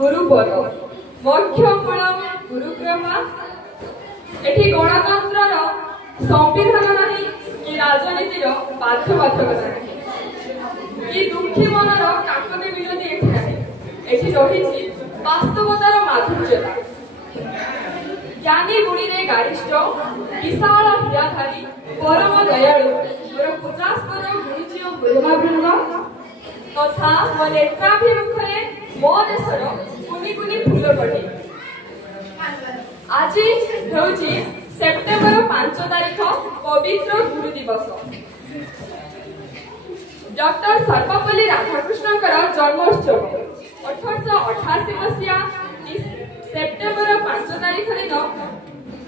गुरुपद मुख्यमूलम गुरुक्रम एठी गणतंत्र संविधान नहीं कि राजनीतिर बाध्यबाधकता नहीं कि दुखी मनर काकति विनोदी एठी रही वास्तवतार माधुर्यता ज्ञानी गुणी रे गारिष्ठ विशाल हियाधारी परम दयालु मोर पूजास्पद गुरुजी और गुरुमावृंद तथा मो नेत्राभिमुखरे मो देशर कुनि कुनि फूल गढ़ी आज हेउची सेप्टेम्बर 5 तारिख पवित्र गुरु दिवस। डॉक्टर सर्वपल्ली राधाकृष्ण जन्मोत्सव 1888 मसीहा सेप्टेम्बर 5 तारिख दिन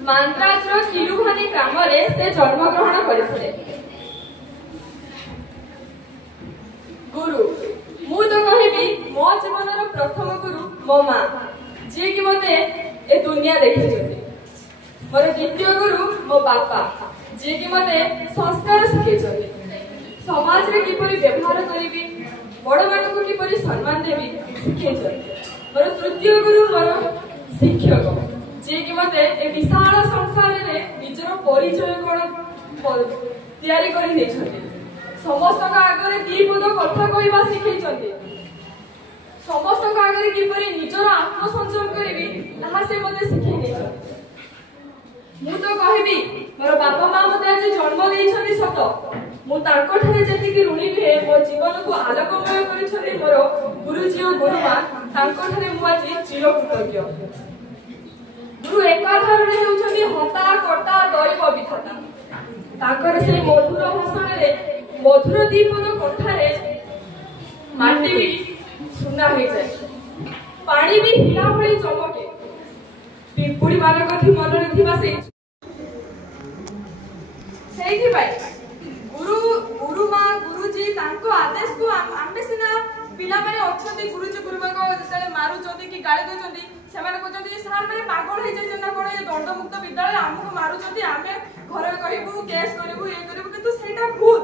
मांद्राजर किलुभानी ग्राम से जन्म ग्रहण करथिले। गुरु मु तो कहबी मो जीवनर प्रथम गुरु मो मां जे कि मते ए दुनिया देखिछथि। मोर द्वितीय गुरु मो बापा जे कि मते संस्कार सिखेछथि। समाज रे किपरि व्यवहार करिबी बड़ मानक किपरि सम्मान देबी सिखेछथि। मोर तृतीय गुरु मोर शिक्षक जे कि मते ए विशाल संसार रे निजर परिचय कोन तैयारी करि देछथि। समस्त आगे दी पद कथा कहवा शिखई समस्त आगे किपरि निजर आत्मसंयम करी से मते शिखई नहीं। मु तो कहबी मोर बापा माँ मते आज जन्म देइछथि सत मु तांको ठारे जेतिकी ऋणी नुहे मो जीवन को आलोकमय करिछथि मोर गुरुजी और गुरुमा तांको ठारे मु आज चिरकृतज्ञ। गुरु एकाधारे हेउछथि हता कटा दैव विधाता ताकर से मधुर भाषण रे मधुर दीपद कथारे माटी भी सुना हो जाए पानी भी हिला भली चमके पिंपुड़ी मान कथि मन रे थिबा सेहि गुरु गुरुमा गुरुजी तांको आदेश को आमे सिना पिला माने अछंती गुरुजी गुरुमा को जतले मारुचंती कि गाली दोचंती से माने कहचंती सार माने पागल हे जाय ना कोन ए दंडमुक्त विद्यालय हमको मारुचंती आमे घरे कहिबु केस करबु ए करबु किंतु सेटा भूल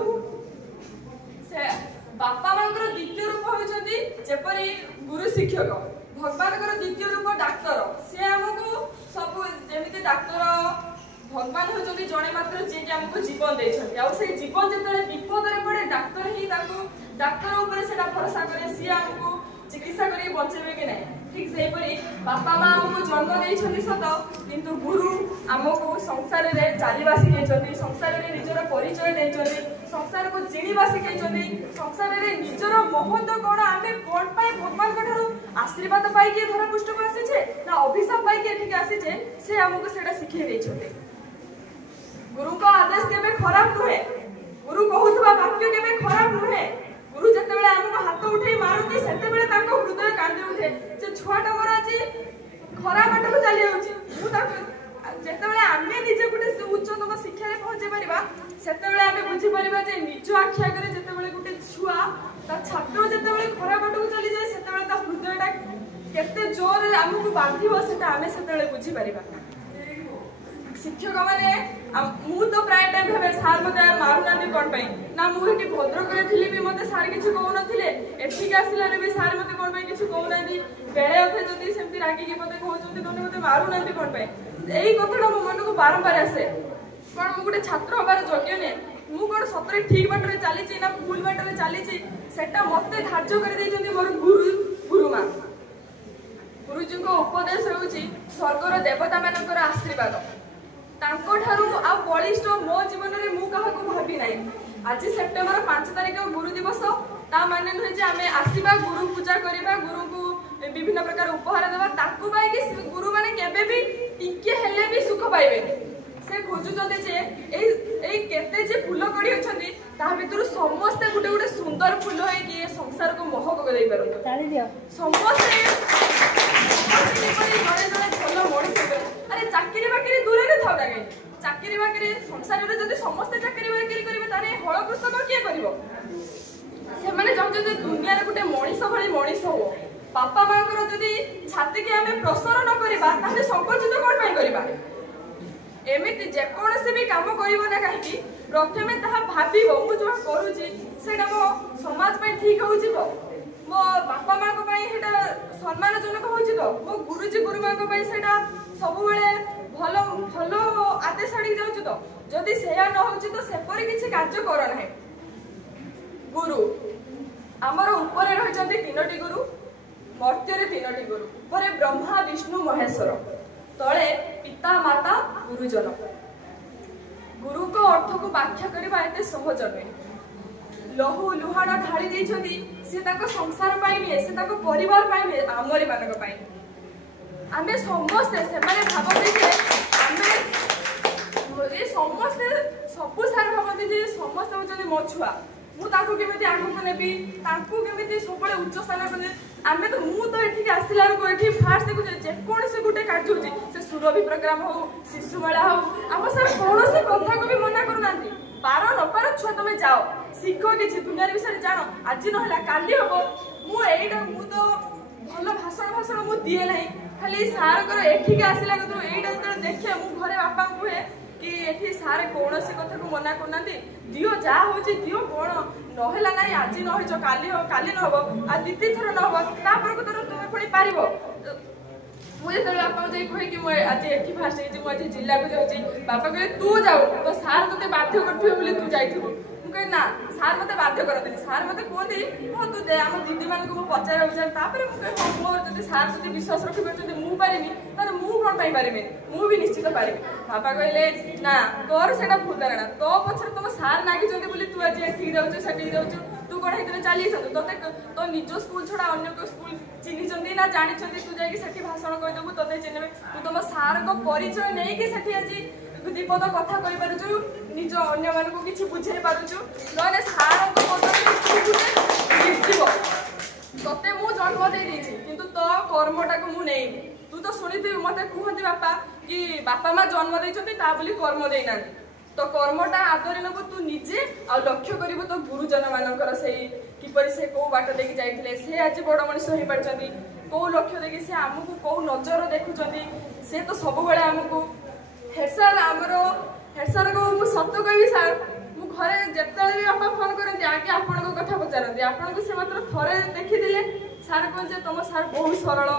से बापा मानकर द्वितीय रूप होचंती जेपरि गुरु शिक्षक भगवानकर द्वितीय रूप डाक्टर से हमको सब जेमिति डाक्टर भगवान होचंती जणे मात्र जे कि हमको जीवन देछंती आ से जीवन जेतले विपद रे पड़े डाक्टर ही ताको डाक्टर ऊपर सेटा भरोसा करे से हमको चिकित्सा करी बचेबे कि नहीं। ठीक से परि बापा माँ हमको जन्म देछंती सत किंतु गुरु हमको संसार रे चालीबा सिखेछंती संसार रे निजर परिचय देछंती संसार को चिनिबा सिखेछंती संसार रे निजर महत्व कोन आमे कोन पाए भगवान को ठारो आशीर्वाद पाई के धरा पुष्ट को आसी छे ना अभिशाप पाई के ठीक आसी छे से हमको सेटा सिखे देछंती। गुरु को आदेश केबे खराब नुहे गुरु कहउतबा वाक्य केबे खराब नुहे गुरु जते बेले हमको हाथ उठै मारुती सेते बेले ताको हृदय कांदे उठे जे छुआटा मोर आछि खराब बाट को चली आउछि मु ता जते बेले आमे निजे गुटे उच्चतम शिक्षा रे पहुंचे परिबा सेते बेले आमे बुझी परिबा जे निज आख्या करे जते बेले गुटे छुआ ता छात्र जते बेले खराब बाट को चली जाय सेते बेले ता हृदयटा केते जोर हमको बांधिबो सेटा आमे सेते बेले बुझी परिबा। शिक्षक माने मु तो प्राय टाइम भाबे सार मते मारु नांदी कोन पई ना मु हेटी भद्रक रे थिली भी मते सार किछु कहउ नथिले एठी आसिला रे भी सार मते कोन पई किछु कहउ नांदी बेळे अथे जदी सेमति रागी के मते कहउचंती तने मते मारु नांदी कोन पई एई कथाटा मो मन को बारंबार आसे कोन मु गुटे छात्र हबार योग्य ने मु कोन सतरे ठीक बाट रे चाली छी ना भूल बाट रे चाली छी सेटा मते धार्य कर दैचंती मोर गुरु गुरुमा। गुरुजी को उपदेश होउची स्वर्गर देवता मानकर आशीर्वाद तांको ठारू आ बलिष्ठ मो जीवन रे मु काहा को भाबी नाही। आज सेप्टेम्बर 5 तारिख गुरु दिवस ता माने नहे जे आमे आसीबा गुरु पूजा करिबा गुरु को विभिन्न प्रकार उपहार देबा ताकू बाय कि गुरु माने केबे भी टिके हेले भी सुख पाइबे से खोजु जते जे एई केते जे फूल कडी अछंती ता भितरु समस्त गुटे गुटे सुंदर फूल है कि संसार को महक क देई परु चाली दियो समस्त जड़े जड़े भल मଣିଷ अरे चाकरी बाकरी दूर रे थाउ लागे चाकरी बाकरी संसार रे जदी समस्त चाकरी बाकरी करिवे तारे हळ कृषक के करिवो से माने जब दुनिया रे गुटे मଣିଷ भली मଣିଷ हो बापा मांकर जदी छाती के हमें प्रसर न करिबा ताले संकोचित कोन पई करिबा एमिति जे कोनसे भी काम करिवो ना काहे प्रथमे ताहा भाबिबो मु जो करूची सेटा मो समाज पई ठीक होउची मो बापा मां को पई हेटा सम्मानजनक होउची तो मो गुरुजी गुरुमा को पई सेटा सब बेले भलो भलो आदेश आड़ी जाउछु तो जदि सेया न होछि तो सेपरि किछि कार्य कर नाही। गुरु हमर ऊपर रहिचंती तीनोटी गुरु, मर्त्य रे तीनोटी गुरु, ऊपर ब्रह्मा विष्णु महेश्वर, तळे पिता माता गुरुजन। गुरु को अर्थ को व्याख्या करबा एते सहज नय। लहु लुहाड़ा ढाली देइछंती से ताको संसार पाई निए, से ताको परिवार पाई निए, आमरी मानक पाई। आमे समस्ते से माने भाबते जे आमे ए समस्ते सब सार भाबते जे समस्त होचंती मो छुआ, मु ताको केमिति आगु नेबी, ताको केमिति सबले उच्च स्थान पर आमे तो मु तो एठी आसिला रो एठी फास्ट देखु जे कोन से गुटे कार्य होची से सुरभि प्रोग्राम हो, शिशु मेला हो, हम सर कोन से कथा को भी मना करू नांती। पारो न पारो छुआ तमे जाओ, शिखो किछि दुनिया विषय जानो, आज न होला काली हबो। मु एइटा मु तो भलो भाषण मु दिए नाही, खाली सार कर एठी के आसिला कतु एइटा जते देखे मु घरे बापा कुहे कि एठी सारे कौन से कथा को मना करना दियो जा होची दियो कोन नहेला नाही, आज न होइचो काली न हबो आ द्वितीय थर न हबो तापर को तर तुमे पड़ी पारिबो। मुझे तो बापा जाई कहे कि मैं आज एठी फास्ट हे मु आज जिल्ला को जाउची, बापा कहे तू जाऊ तो सार तते बाध्य करथिबो बोली तू जाइथिबो। मु कहे ना सार मते बाध्य करथि, सार मते कोथि हो तू दे हम दीदी मान को पचार विचार तापर मु कहे मोर जति सार जति विश्वास रखि परछन मु पारिनी तारे मु कोन पाई पारिमी, मु भी निश्चित पारिमी। बापा कहले ना तोर सेटा भूल धारणा, तो पछर तुम सार नागी जंती बोली तू आज एठी जाउछ सेठी जाउछ, तू कोन हेतरे चाली सत तते तो निजो स्कूल छडा अन्य को स्कूल चिन्हि जंती ना जानि जंती तू जाई कि सेठी भाषण कहि देबू तते चिन्हबे, तू तुम सार को परिचय नै कि सेठी आज दीपद कथा कहि पारुछु, निज अन्य मान को किछि बुझाई पारुछु, नने सार को पदे जीव तते मु जन्म दे देछि किंतु तो कर्मटा को मु नै। तू तो सुनिथि मते कहंती बापा कि बापा मां जन्म देइछंती ता बोली कर्म देइ ना, तो कर्मटा आदरि नबो तू निजे आ लक्ष्य करिवो तो गुरुजन मानकर सेही किपरि से को बाट देखि जाइथिले, से आज बड़ मनुष्य होई परछंती, को लक्ष्य देखि से हमकु को नजर देखुछंती, से तो सब बेले हमकु हेडसर हमरो हेडसर को मु सत्य कहबी सर मु घरे जेतले भी बापा फोन करंती आगे आपन को कथा पचारंती, आपन को से मात्र थरे देखि दिले सार कोन जे तुम सार बहुत सरल,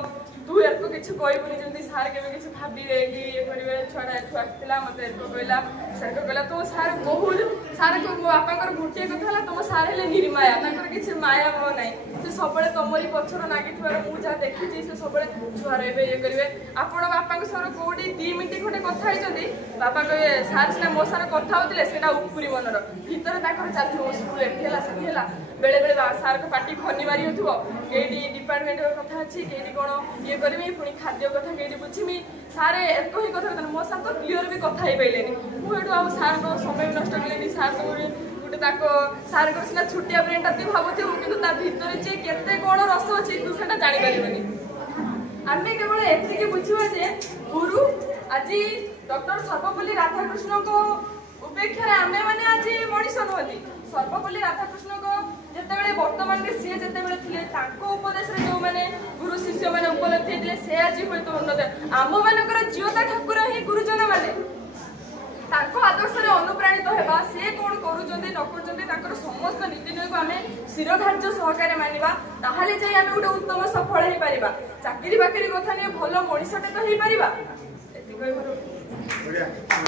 तू एको किछु कहबुनी जंती सार केबे किछु भाबी रे कि ये करिवे छडा एठु आस्तिला मते एको कहला सर को कहला तो सार बहुत सार को मो बापा कर गुटिए कथा हला तुम सार हेले निर्माया, ताकर किछु माया भाव नै, से सबले तमरी पछर नागी थुआर मु जा देखिछि से सबले छुआर एबे ये करिवे। आपण बापा को सर कोडी 2 मिनिट खटे कथा हिचंती, बापा कहे सार सिना मो सार कथा होतिले सेटा उपरी मनर भीतर ताकर चालथो स्कूल एठी हला सेठी हला, बेले बेले सार को पार्टी खनी मारी होथबो, केडी डिपार्टमेंट कथा अछि केडी कोन ये करबी पुनी खाद्य कथा केडी बुझिमी, सारे एको ही कथा मो सार तो क्लियर भी कथा ही पैलेनी। मु एडो आ सार को समय नष्ट कलेनी, सार को गुटे ताको सार को सिना छुटिया ब्रेनटा ती भाबुथिउ किंतु ता भीतर जे केते कोन रस अछि तू सेटा जानि परिबनी। आमे केवल एतिके बुझिबा जे गुरु आजि डॉक्टर सर्वपल्ली राधाकृष्ण को उपेक्षा आमे माने आजि मनीष नहति, सर्वपल्ली राधाकृष्ण को जेतेबेले वर्तमान रे से जेतेबेले थिले ताको उपदेश रे जो माने गुरु शिष्य माने उपलब्धि दिले से आजि होइतो उन्नत आम मानकर जीवता ठाकुर ही गुरुजन माने ताको आदर्श रे अनुप्राणित हेबा, से कोन करूचंती न करूचंती ताकर समस्त नीति नियम को आमे शिरोधार्य सहकारे मानिबा, ताहाले जाई आमे उडे उत्तम सफल हे परिबा, चाकरी बाकरी कथा ने भलो मनिषटे तो हे परिबा। एति कहि भरो बढ़िया।